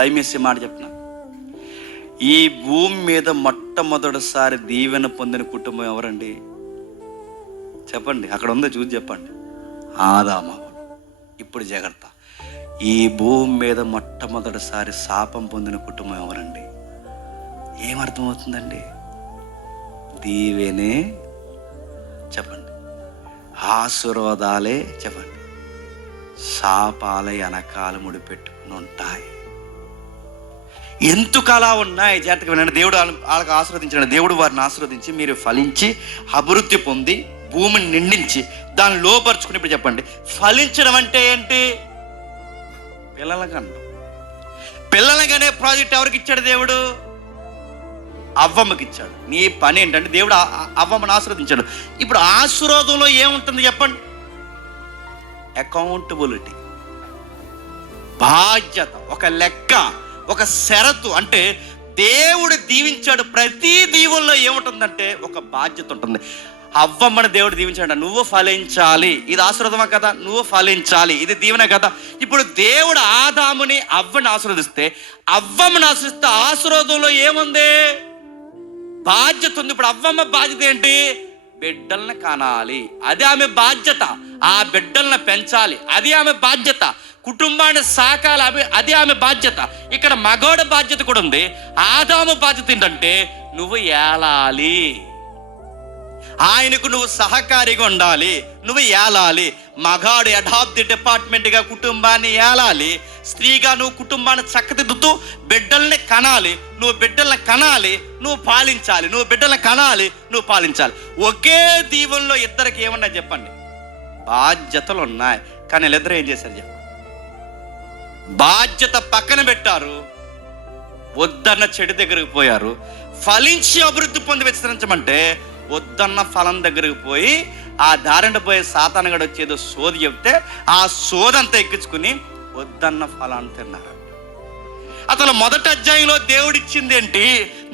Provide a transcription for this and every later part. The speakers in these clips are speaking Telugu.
భయమేసే మాట చెప్తున్నా, ఈ భూమి మీద మొట్టమొదటిసారి దీవెన పొందిన కుటుంబం ఎవరండి చెప్పండి? అక్కడ ఉందో చూసి చెప్పండి. ఆదాము. ఇప్పుడు జాగ్రత్త, ఈ భూమి మీద మొట్టమొదటిసారి శాపం పొందిన కుటుంబం ఎవరండి? ఏమర్థమవుతుందండి? దీవెనే చెప్పండి, ఆశీర్వాదాలే చెప్పండి, శాపాల వెనకాల ముడిపెట్టుకుని ఉంటాయి. ఎందుకు అలా ఉన్నాయి? జాగ్రత్తగా వినండి. దేవుడు వాళ్ళకి ఆశీర్వదించిన దేవుడు వారిని ఆశీర్వదించి మీరు ఫలించి అభివృద్ధి పొంది భూమిని నిండించి దాన్ని లోపరుచుకుని, ఇప్పుడు చెప్పండి, ఫలించడం అంటే ఏంటి? పిల్లలకన్నా. పిల్లలకనే ప్రాజెక్ట్ ఎవరికి ఇచ్చాడు దేవుడు? అవ్వమ్మకి ఇచ్చాడు. నీ పని ఏంటంటే దేవుడు అవ్వమ్మను ఆశీర్వదించాడు. ఇప్పుడు ఆశీర్వాదంలో ఏముంటుంది చెప్పండి? అకౌంటబిలిటీ, బాధ్యత, ఒక లెక్క, ఒక షరతు. అంటే దేవుడు దీవించాడు. ప్రతి దీవుల్లో ఏముంటుందంటే ఒక బాధ్యత ఉంటుంది. అవ్వమ్మని దేవుడు దీవించాడు, నువ్వు ఫలించాలి. ఇది ఆశీర్వాదమా కదా? నువ్వు ఫలించాలి, ఇది దీవెన కదా. ఇప్పుడు దేవుడు ఆదాముని అవ్వని ఆశీర్వదిస్తే, అవ్వమ్మని ఆశీర్వదిస్తే ఆశీర్వాదంలో ఏముంది? బాధ్యత ఉంది. ఇప్పుడు అవ్వమ్మ బాధ్యత ఏంటి? బిడ్డల్ని కనాలి, అది ఆమె బాధ్యత. ఆ బిడ్డల్ని పెంచాలి, అది ఆమె బాధ్యత. కుటుంబాన్ని సాకాలి, అది ఆమె బాధ్యత. ఇక్కడ మగోడ బాధ్యత కూడా ఉంది. ఆదాము బాధ్యత ఏంటంటే నువ్వు ఏలాలి, ఆయనకు నువ్వు సహకారిగా ఉండాలి, నువ్వు ఏలాలి. మగాడు హెడ్ ఆఫ్ ది డిపార్ట్మెంట్గా కుటుంబాన్ని ఏలాలి. స్త్రీగా నువ్వు కుటుంబాన్ని చక్కదిద్దుతూ బిడ్డల్ని కనాలి. నువ్వు బిడ్డల్ని కనాలి, నువ్వు పాలించాలి. నువ్వు బిడ్డల్ని కనాలి, నువ్వు పాలించాలి. ఒకే దీవెనలో ఇద్దరికి ఏమన్నా చెప్పండి? బాధ్యతలు ఉన్నాయి. కానీ వీళ్ళిద్దరూ ఏం చేశారు చెప్పండి? బాధ్యత పక్కన పెట్టారు, వద్దన్న చెడు దగ్గరికి పోయారు. ఫలించి అభివృద్ధి పొంది విస్తరించమంటే వద్దన్న ఫలం దగ్గరికి పోయి ఆ దారిన పోయే సాతానుగాడు వచ్చేదో సోది చెప్తే ఆ సోదంతా ఎక్కించుకుని వద్దన్న ఫలాన్ని తిన్నారు. అసలు మొదటి అధ్యాయంలో దేవుడు ఇచ్చింది ఏంటి?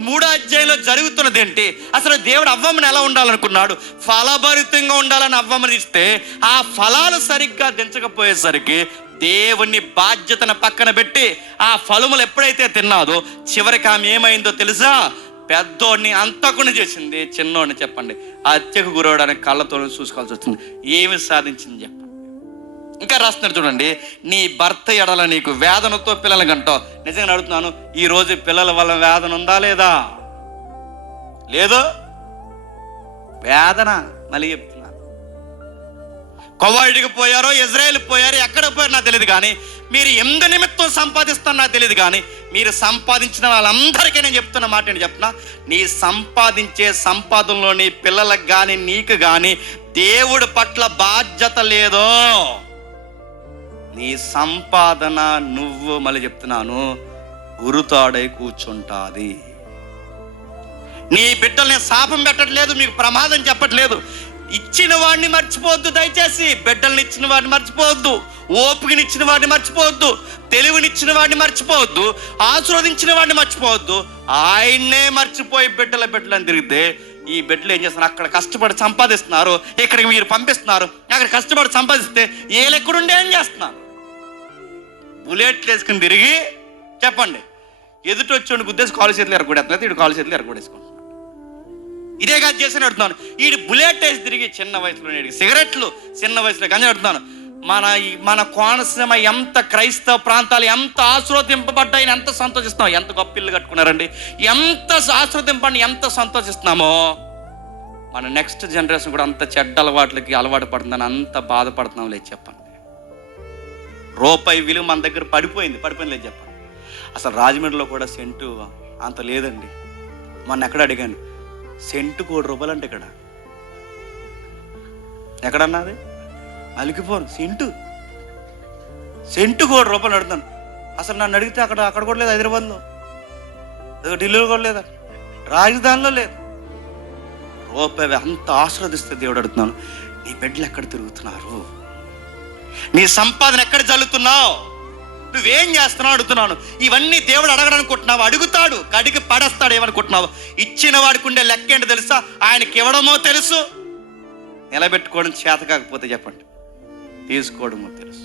మూడో అధ్యాయంలో జరుగుతున్నది ఏంటి? అసలు దేవుడు అవ్వమ్మని ఎలా ఉండాలనుకున్నాడు? ఫలభరితంగా ఉండాలని అవ్వమ్మని ఇస్తే ఆ ఫలాలు సరిగ్గా దించకపోయేసరికి దేవుని బాధ్యతను పక్కన పెట్టి ఆ ఫలములు ఎప్పుడైతే తిన్నాదో చివరికి ఆమె ఏమైందో తెలుసా? పెద్దోడిని అంతకుని చేసింది, చిన్నోడిని చెప్పండి హత్యకు గురవడానికి కళ్ళతో చూసుకోవాల్సి వచ్చింది. ఏమి సాధించింది చెప్పండి? ఇంకా రాస్తున్నారు చూడండి, నీ భర్త ఎడల నీకు వేదనతో పిల్లలు కంటావు. నిజంగా అడుగుతున్నాను, ఈరోజు పిల్లల వల్ల వేదన ఉందా లేదా? లేదు. వేదన మళ్ళీ చెప్తున్నా. కువైట్కి పోయారో, ఇజ్రాయెల్ పోయారో, ఎక్కడ పోయారో నాకు తెలియదు. కానీ మీరు ఎందు నిమిత్తం సంపాదిస్తారో నాకు తెలియదు. కానీ మీరు సంపాదించిన వాళ్ళందరికీ నేను చెప్తున్న మాట ఏంటి చెప్తున్నా? నీ సంపాదించే సంపాదనలో నీ పిల్లలకు కానీ నీకు కానీ దేవుడి పట్ల బాధ్యత లేదో, నీ సంపాదన నువ్వు మళ్ళీ చెప్తున్నాను ఉరుతాడై కూర్చుంటాది. నీ బిడ్డల్ని శాపం పెట్టట్లేదు, మీకు ప్రమాదం చెప్పట్లేదు. ఇచ్చిన వాడిని మర్చిపోవద్దు దయచేసి. బిడ్డల్ని ఇచ్చిన వాడిని మర్చిపోవద్దు, ఓపికనిచ్చిన వాడిని మర్చిపోవద్దు, తెలివినిచ్చిన వాడిని మర్చిపోవద్దు, ఆశీర్వదించిన వాడిని మర్చిపోవద్దు. ఆయన్నే మర్చిపోయి బిడ్డలని తిరిగితే ఈ బిడ్డలు ఏం చేస్తున్నారు? అక్కడ కష్టపడి సంపాదిస్తున్నారు, ఇక్కడికి మీరు పంపిస్తున్నారు. అక్కడ కష్టపడి సంపాదిస్తే ఏలెక్కడుండి ఏం చేస్తున్నారు? బుల్లెట్లు వేసుకుని తిరిగి చెప్పండి, ఎదుటి వచ్చి గుద్దేసి కాలు చేతులు ఎరగొడేస్తున్నారు, ఇటు కాలు చేతులు ఎరగొడేసుకుంటున్నారు. ఇదే కాదు చేసి అడుగుతున్నాను. ఈ బుల్లెట్ వేసి తిరిగి చిన్న వయసులో సిగరెట్లు, చిన్న వయసులో గంజ అడుగుతున్నాను. మన కోనసీమ ఎంత క్రైస్తవ ప్రాంతాలు ఎంత ఆశీర్వదింపబడ్డాయని ఎంత సంతోషిస్తున్నాం. ఎంత గొప్ప ఇల్లు కట్టుకున్నారండి, ఎంత ఆశీర్వదింపండి, ఎంత సంతోషిస్తున్నామో. మన నెక్స్ట్ జనరేషన్ కూడా అంత చెడ్డ అలవాట్లకి అలవాటు పడుతుందని అంత బాధపడుతున్నాం లేదు చెప్పండి. రూపాయి విలువ మన దగ్గర పడిపోయింది లేదు చెప్పండి. అసలు రాజమండ్రిలో కూడా సెంటు అంత లేదండి. మొన్న ఎక్కడ అడిగాను, సెంటు ₹1 అంటే ఇక్కడ ఎక్కడన్నది? అలిగిపోను. సెంటు ₹1 అడుగుతాను. అసలు నన్ను అడిగితే అక్కడ కూడా లేదు. హైదరాబాద్లో, ఢిల్లీలో కూడా లేదా, రాజధానిలో లేదు. రూపాయి అంత ఆశీర్వదిస్తే దేవుడు అడుగుతున్నాను, నీ బిడ్డలు ఎక్కడ తిరుగుతున్నారు? నీ సంపాదన ఎక్కడ జల్లుతున్నావు? నువ్వేం చేస్తున్నావు అడుగుతున్నాను. ఇవన్నీ దేవుడు అడగడనుకుంటున్నావు? అడుగుతాడు, కడిగి పడేస్తాడు. ఏమనుకుంటున్నావు? ఇచ్చిన వాడికి ఉండే లెక్క ఏంటో తెలుసా? ఆయనకి ఇవ్వడమో తెలుసు, నిలబెట్టుకోవడం చేత కాకపోతే చెప్పండి తీసుకోవడమో తెలుసు.